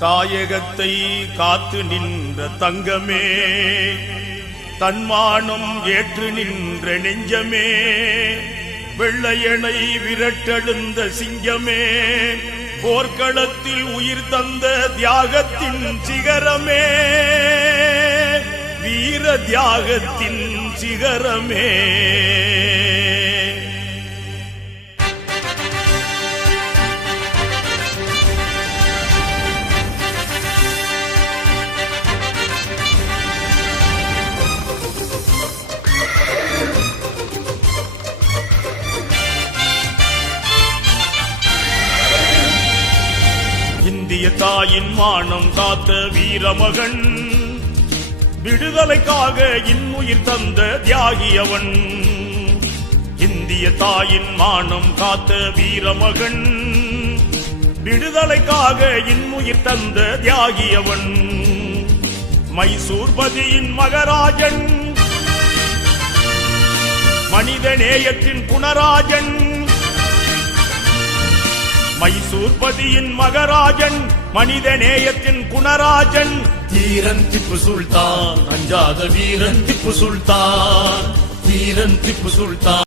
தாயகத்தை காத்து நின்ற தங்கமே, தன்மானம் ஏற்று நின்ற நெஞ்சமே, வெள்ளையனை விரட்டெழுந்த சிங்கமே, போர்க்களத்தில் உயிர் தந்த தியாகத்தின் சிகரமே, வீர தியாகத்தின் சிகரமே. இந்திய தாயின் மானம் காத்த வீரமகன், விடுதலைக்காக இன்னுயிர் தந்த தியாகியவன். இந்திய தாயின் மானம் காத்த வீரமகன், விடுதலைக்காக இன்னுயிர் தந்த தியாகியவன். மைசூர்பதியின் மகராஜன், மனிதநேயத்தின் குணராஜன். மைசூர்பதியின் மகராஜன், மனிதநேயத்தின் குணராஜன். வீரன் திப்பு சுல்தான், அஞ்சாத வீரன் திப்பு சுல்தான், வீரன் திப்பு சுல்தான்.